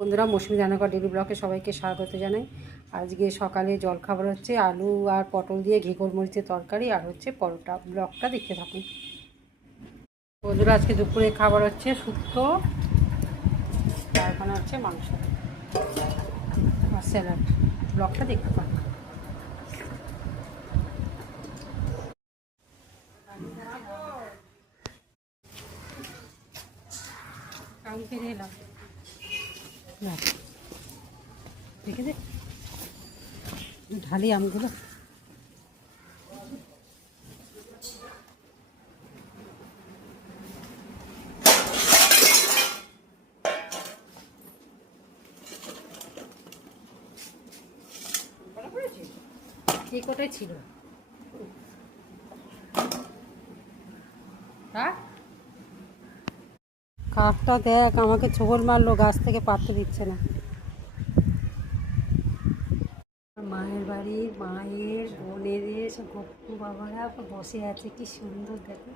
বন্ধুরা, মৌসুমি রান্নাঘর ডেলি ব্লকে সবাইকে স্বাগত জানাই। আজকে সকালে জলখাবার হচ্ছে আলু আর পটল দিয়ে ঘি গোলমরিচের তরকারি আর হচ্ছে পরোটা। ব্লগটা দেখতে থাকুন বন্ধুরা। আজকে দুপুরে খাবার হচ্ছে শুক্তো, তারপরে হচ্ছে মাংস আর স্যালাড। ব্লগটা দেখতে থাকুন। কাম ফিরে এলাম, দেখে দে ঢালি আমগুলো। এই কোটাই ছিল, হ্যাঁ কাকটা দেখ আমাকে ছোবল মারলো, গাছ থেকে পাততে দিচ্ছে না। মায়ের বাড়ি, মায়ের বোনেদের সব গপ্পু বাবারা বসে আছে, কি সুন্দর দেখো।